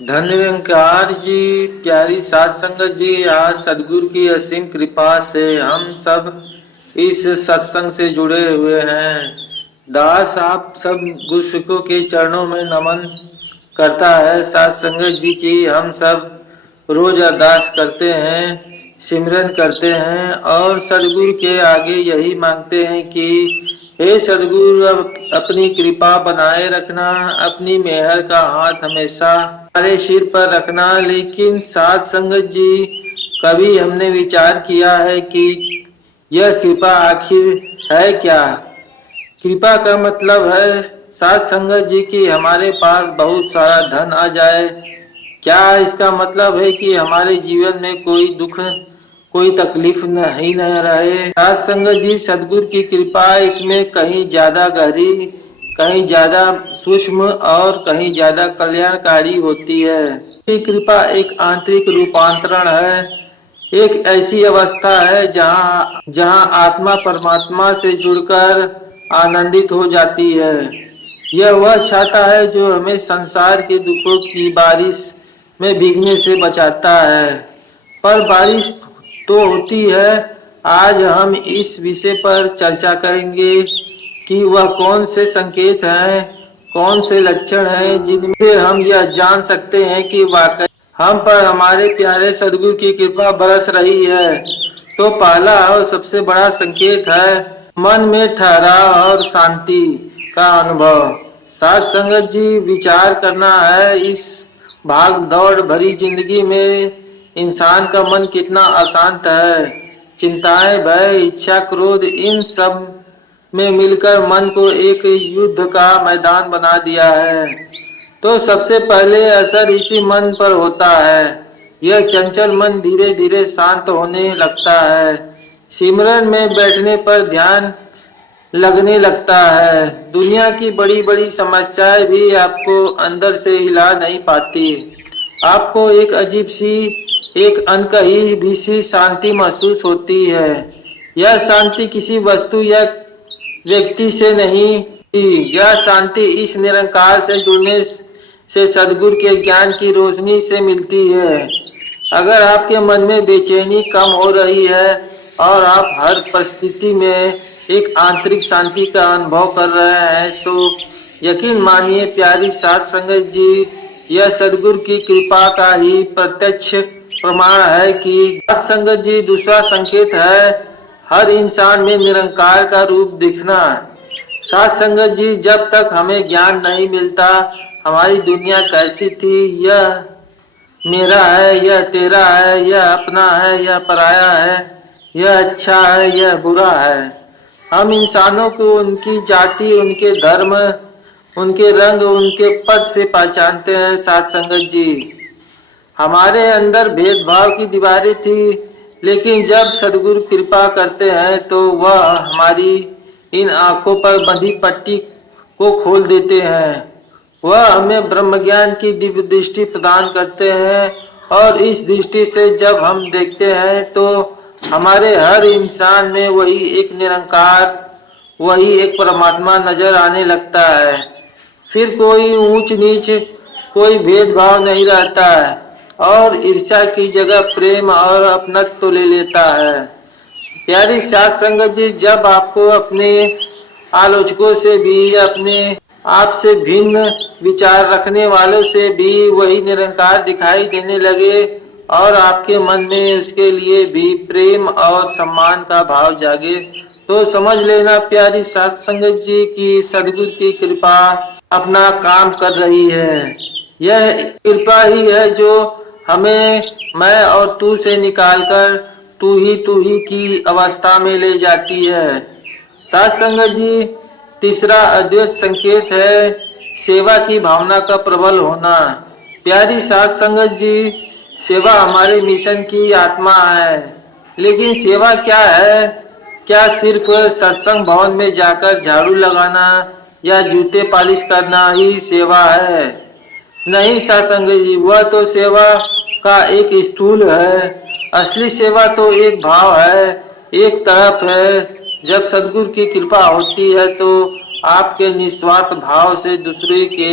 धन निरंकार जी, प्यारी साध संगत जी, आज सदगुरु की असीम कृपा से हम सब इस सत्संग से जुड़े हुए हैं। दास आप सब गुरसिकों के चरणों में नमन करता है। साध संगत जी की हम सब रोज अरदास करते हैं, सिमरन करते हैं और सदगुरु के आगे यही मांगते हैं कि हे सदगुरु, अपनी कृपा बनाए रखना, अपनी मेहर का हाथ हमेशा हमारे सिर पर रखना। लेकिन साध संगत जी, कभी हमने विचार किया है कि यह कृपा आखिर है क्या? कृपा का मतलब है साध संगत जी की हमारे पास बहुत सारा धन आ जाए। क्या इसका मतलब है कि हमारे जीवन में कोई दुख, कोई तकलीफ नहीं न रहे? साध संगत जी, सदगुरु की कृपा इसमें कहीं ज्यादा गहरी, कहीं ज्यादा सूक्ष्म और कहीं ज्यादा कल्याणकारी होती है। ये कृपा एक आंतरिक रूपांतरण है, एक ऐसी अवस्था है जहाँ जहाँ आत्मा परमात्मा से जुड़कर आनंदित हो जाती है। यह वह छाता है जो हमें संसार के दुखों की बारिश में भीगने से बचाता है। पर बारिश तो होती है। आज हम इस विषय पर चर्चा करेंगे कि वह कौन से संकेत हैं, कौन से लक्षण हैं जिनसे हम यह जान सकते हैं कि वाकई हम पर हमारे प्यारे सदगुरु की कृपा बरस रही है। तो पहला और सबसे बड़ा संकेत है मन में ठहराव और शांति का अनुभव। साध संगत जी, विचार करना है, इस भाग दौड़ भरी जिंदगी में इंसान का मन कितना अशांत है। चिंताएं, भय, इच्छा, क्रोध, इन सब में मिलकर मन को एक युद्ध का मैदान बना दिया है। तो सबसे पहले असर इसी मन पर होता है। यह चंचल मन धीरे धीरे शांत होने लगता है। सिमरन में बैठने पर ध्यान लगने लगता है। दुनिया की बड़ी बड़ी समस्याएं भी आपको अंदर से हिला नहीं पाती। आपको एक अजीब सी, एक अनकही भी सी शांति महसूस होती है। यह शांति किसी वस्तु या व्यक्ति से नहीं, यह शांति इस निरंकार से जुड़ने से, सदगुरु के ज्ञान की रोशनी से मिलती है। अगर आपके मन में बेचैनी कम हो रही है और आप हर परिस्थिति में एक आंतरिक शांति का अनुभव कर रहे हैं, तो यकीन मानिए प्यारी साध संगत जी, यह सदगुरु की कृपा का ही प्रत्यक्ष प्रमाण है कि साध संगत जी, दूसरा संकेत है हर इंसान में निरंकार का रूप दिखना। साध संगत जी, जब तक हमें ज्ञान नहीं मिलता हमारी दुनिया कैसी थी, यह मेरा है, यह तेरा है, यह अपना है, यह पराया है, यह अच्छा है, यह बुरा है। हम इंसानों को उनकी जाति, उनके धर्म, उनके रंग, उनके पद से पहचानते हैं। साध संगत जी, हमारे अंदर भेदभाव की दीवारें थी, लेकिन जब सदगुरु कृपा करते हैं तो वह हमारी इन आंखों पर बंधी पट्टी को खोल देते हैं। वह हमें ब्रह्म ज्ञान की दिव्य दृष्टि प्रदान करते हैं और इस दृष्टि से जब हम देखते हैं तो हमारे हर इंसान में वही एक निरंकार, वही एक परमात्मा नजर आने लगता है। फिर कोई ऊंच नीच, कोई भेदभाव नहीं रहता है और ईर्ष्या की जगह प्रेम और अपनत्व ले लेता है। प्यारी साध संगत जी, जब आपको अपने आलोचकों से भी, अपने आप से भिन्न विचार रखने वालों से भी वही निरंकार दिखाई देने लगे और आपके मन में उसके लिए भी प्रेम और सम्मान का भाव जागे, तो समझ लेना प्यारी साध संगत जी की सदगुरु की कृपा अपना काम कर रही है। यह कृपा ही है जो हमें मैं और तू से निकालकर तू ही की अवस्था में ले जाती है। साध संगत जी, तीसरा अद्वैत संकेत है सेवा की भावना का प्रबल होना। प्यारी साध संगत जी, सेवा हमारे मिशन की आत्मा है। लेकिन सेवा क्या है? क्या सिर्फ सत्संग भवन में जाकर झाड़ू लगाना या जूते पालिश करना ही सेवा है? नहीं साध संगत जी, वह तो सेवा का एक स्थूल है। असली सेवा तो एक भाव है, एक तरफ है। जब सदगुरु की कृपा होती है तो आपके निस्वार्थ भाव से दूसरे के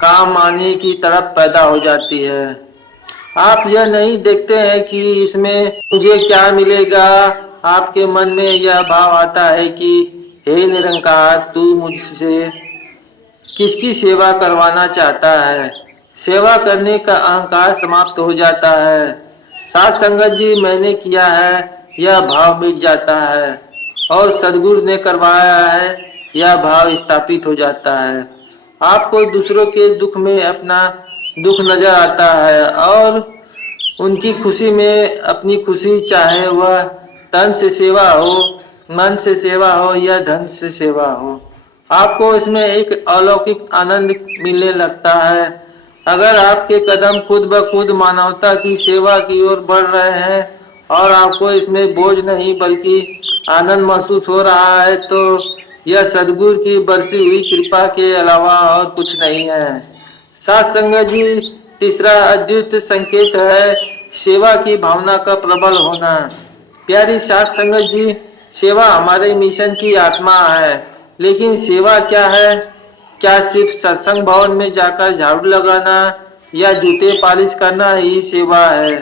काम आने की तड़प पैदा हो जाती है। आप यह नहीं देखते हैं कि इसमें मुझे क्या मिलेगा। आपके मन में यह भाव आता है कि हे निरंकार, तू मुझसे किसकी सेवा करवाना चाहता है। सेवा करने का अहंकार समाप्त हो जाता है। साथ संगत जी मैंने किया है, यह भाव मिट जाता है और सदगुरु ने करवाया है, यह भाव स्थापित हो जाता है। आपको दूसरों के दुख में अपना दुख नजर आता है और उनकी खुशी में अपनी खुशी, चाहे वह तन से सेवा हो, मन से सेवा हो या धन से सेवा हो। आपको इसमें एक अलौकिक आनंद मिलने लगता है। अगर आपके कदम खुद ब खुद मानवता की सेवा की ओर बढ़ रहे हैं और आपको इसमें बोझ नहीं बल्कि आनंद महसूस हो रहा है, तो यह सदगुरु की बरसी हुई कृपा के अलावा और कुछ नहीं है। साथ संगत जी, तीसरा अद्भुत संकेत है सेवा की भावना का प्रबल होना। प्यारी साथ संगत जी, सेवा हमारे मिशन की आत्मा है। लेकिन सेवा क्या है? क्या सिर्फ सत्संग भवन में जाकर झाड़ू लगाना या जूते पॉलिश करना ही सेवा है?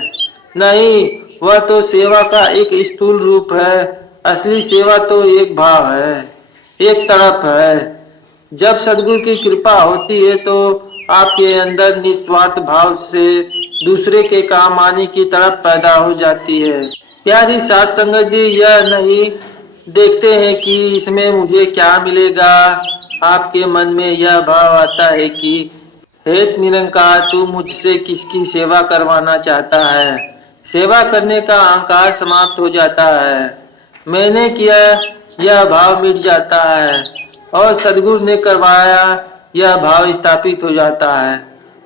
नहीं, वह तो सेवा का एक स्थूल रूप है। असली सेवा तो एक भाव है, एक तड़प है। जब सदगुरु की कृपा होती है तो आपके अंदर निस्वार्थ भाव से दूसरे के काम आने की तड़प पैदा हो जाती है। प्यारी साथ संगत जी, यह नहीं देखते हैं कि इसमें मुझे क्या मिलेगा। आपके मन में यह भाव आता है कि हे निरंकार, तू मुझसे किसकी सेवा करवाना चाहता है। सेवा करने का अहंकार समाप्त हो जाता है। मैंने किया, यह भाव मिट जाता है और सदगुरु ने करवाया, यह भाव स्थापित हो जाता है।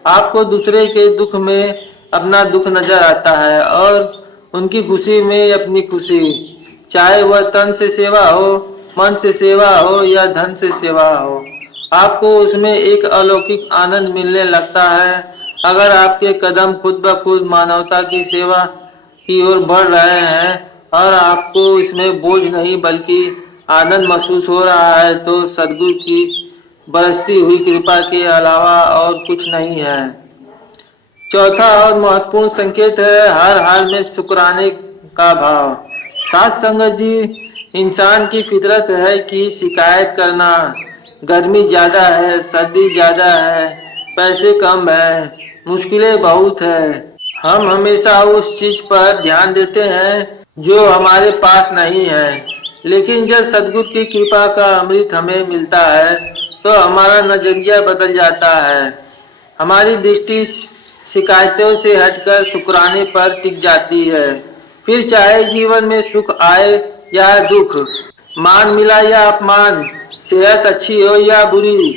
आपको दूसरे के दुख में अपना दुख नजर आता है और उनकी खुशी में अपनी खुशी, चाहे वह तन से सेवा हो, मन से सेवा हो या धन से सेवा हो। आपको उसमें एक अलौकिक आनंद मिलने लगता है। अगर आपके कदम खुद ब खुद मानवता की सेवा की ओर बढ़ रहे हैं और आपको इसमें बोझ नहीं बल्कि आनंद महसूस हो रहा है, तो सदगुरु की बरसती हुई कृपा के अलावा और कुछ नहीं है। चौथा और महत्वपूर्ण संकेत है हर हाल में शुक्राने का भाव। साथ संगत जी, इंसान की फितरत है कि शिकायत करना। गर्मी ज्यादा है, सर्दी ज्यादा है, पैसे कम है, मुश्किलें बहुत है। हम हमेशा उस चीज पर ध्यान देते हैं जो हमारे पास नहीं है। लेकिन जब सदगुरु की कृपा का अमृत हमें मिलता है तो हमारा नजरिया बदल जाता है। हमारी दृष्टि शिकायतों से हटकर शुक्राने पर टिक जाती है। फिर चाहे जीवन में सुख आए या दुख, मान मिला या अपमान, सेहत अच्छी हो या बुरी,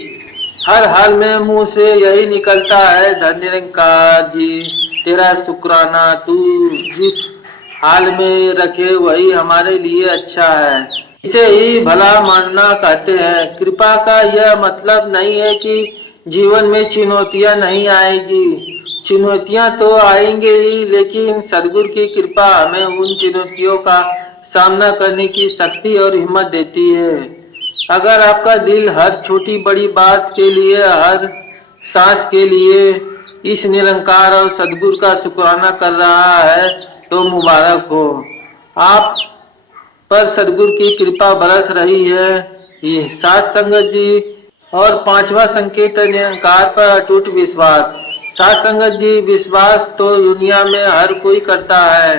हर हाल में मुंह से यही निकलता है, धन निरंकार जी तेरा शुक्राना, तू जिस हाल में रखे वही हमारे लिए अच्छा है। इसे ही भला मानना कहते हैं। कृपा का यह मतलब नहीं है कि जीवन में चुनौतियां नहीं आएगी। चुनौतियां तो आएंगे ही, लेकिन सदगुरु की कृपा हमें उन चुनौतियों का सामना करने की शक्ति और हिम्मत देती है। अगर आपका दिल हर छोटी बड़ी बात के लिए, हर सांस के लिए इस निरंकार और सदगुरु का शुक्राना कर रहा है, तो मुबारक हो, आप पर सदगुरु की कृपा बरस रही है। ये सात संगत जी। और पांचवा संकेत है निरंकार पर अटूट विश्वास। सात संगत जी, विश्वास तो दुनिया में हर कोई करता है,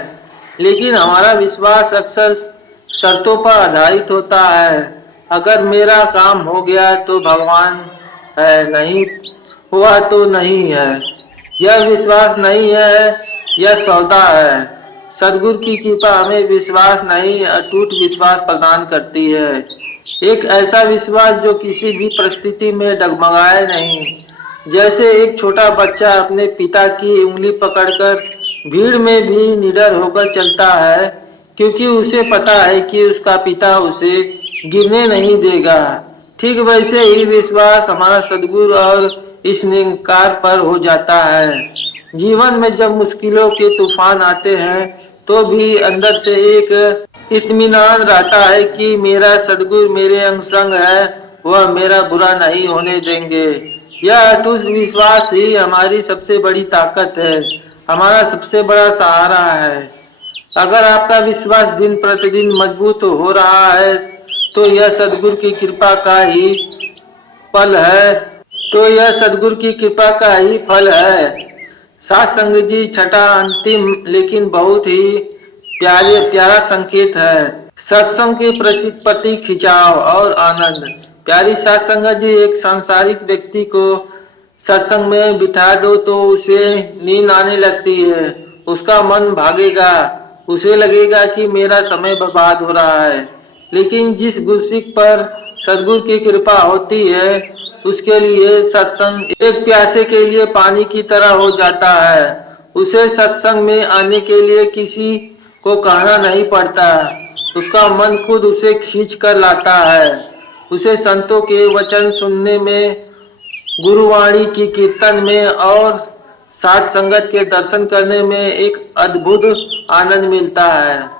लेकिन हमारा विश्वास अक्सर शर्तों पर आधारित होता है। अगर मेरा काम हो गया तो भगवान है, नहीं हुआ तो नहीं है। यह विश्वास नहीं है, यह सौदा है। सदगुरु की कृपा हमें विश्वास नहीं, अटूट विश्वास प्रदान करती है। एक ऐसा विश्वास जो किसी भी परिस्थिति में डगमगाए नहीं। जैसे एक छोटा बच्चा अपने पिता की उंगली पकड़कर भीड़ में भी निडर होकर चलता है, क्योंकि उसे पता है कि उसका पिता उसे गिरने नहीं देगा। ठीक वैसे ही विश्वास हमारा सदगुरु और इस निरंकार पर हो जाता है। जीवन में जब मुश्किलों के तूफान आते हैं तो भी अंदर से एक इत्मीनान रहता है कि मेरा सदगुरु मेरे अंग संग है, वह मेरा बुरा नहीं होने देंगे। यह अटूट विश्वास ही हमारी सबसे बड़ी ताकत है, हमारा सबसे बड़ा सहारा है। अगर आपका विश्वास दिन प्रतिदिन मजबूत हो रहा है तो यह सदगुरु की कृपा का ही फल है। सात संग जी छठा अंतिम लेकिन बहुत ही प्यारा संकेत है। सत्संग के प्रति खिंचाव और आनंद। प्यारी सात संगत जी, एक सांसारिक व्यक्ति को सत्संग में बिठा दो तो उसे नींद आने लगती है, उसका मन भागेगा, उसे लगेगा कि मेरा समय बर्बाद हो रहा है। लेकिन जिस गुरसिक पर सदगुरु की कृपा होती है उसके लिए सत्संग एक प्यासे के लिए पानी की तरह हो जाता है। उसे सत्संग में आने के लिए किसी को कहना नहीं पड़ता, उसका मन खुद उसे खींच कर लाता है। उसे संतों के वचन सुनने में, गुरुवाणी की कीर्तन में और साथ संगत के दर्शन करने में एक अद्भुत आनंद मिलता है।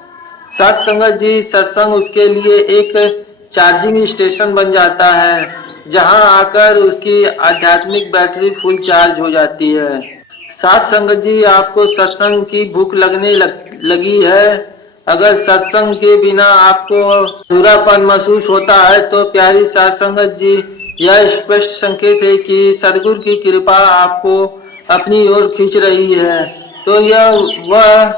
साथ संगत जी, सत्संग उसके लिए एक चार्जिंग स्टेशन बन जाता है, जहां आकर उसकी आध्यात्मिक बैटरी फुल चार्ज हो जाती है। साथ संगत जी, आपको सत्संग की भूख लगी है। अगर सत्संग के बिना आपको अधूरापन महसूस होता है तो प्यारी साथ संगत जी, यह स्पष्ट संकेत है कि सदगुरु की कृपा आपको अपनी ओर खींच रही है। तो यह वह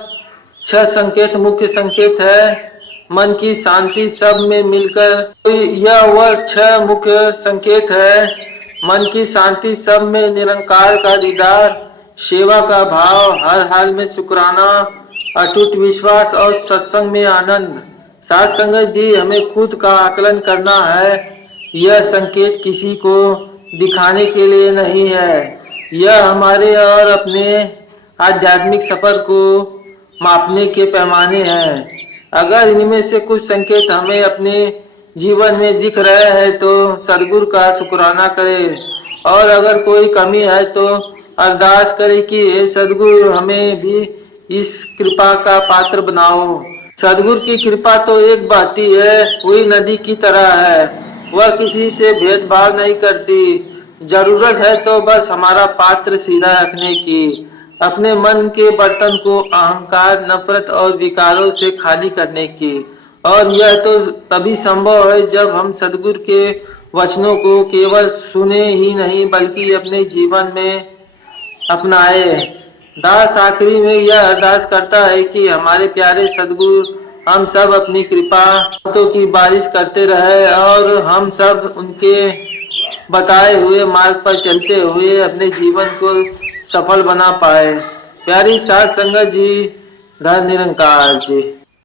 छह संकेत मुख्य संकेत है, मन की शांति सब में मिलकर। तो यह वह छह मुख्य संकेत है, मन की शांति सब में निरंकार का दीदार, सेवा का भाव, हर हाल में शुक्राना, अटूट विश्वास और सत्संग में आनंद। साथ संगत जी, हमें खुद का आकलन करना है। यह संकेत किसी को दिखाने के लिए नहीं है, यह हमारे और अपने आध्यात्मिक सफर को मापने के पैमाने हैं। अगर इनमें से कुछ संकेत हमें अपने जीवन में दिख रहे हैं तो सदगुरु का शुक्राना करें, और अगर कोई कमी है तो अरदास करें कि हे सदगुरु, हमें भी इस कृपा का पात्र बनाओ। सदगुरु की कृपा तो एक बहती है हुई नदी की तरह है, वह किसी से भेदभाव नहीं करती। जरूरत है तो बस हमारा पात्र सीधा रखने की, अपने मन के बर्तन को अहंकार, नफरत और विकारों से खाली करने की। और यह तो तभी संभव है जब हम सदगुरु के वचनों को केवल सुने ही नहीं बल्कि अपने जीवन में अपनाए। दास आखिरी में यह अरदास करता है कि हमारे प्यारे सदगुरु हम सब अपनी कृपा तो की बारिश करते रहे और हम सब उनके बताए हुए मार्ग पर चलते हुए अपने जीवन को सफल बना पाए। प्यारी साध संगत जी, धन निरंकार जी।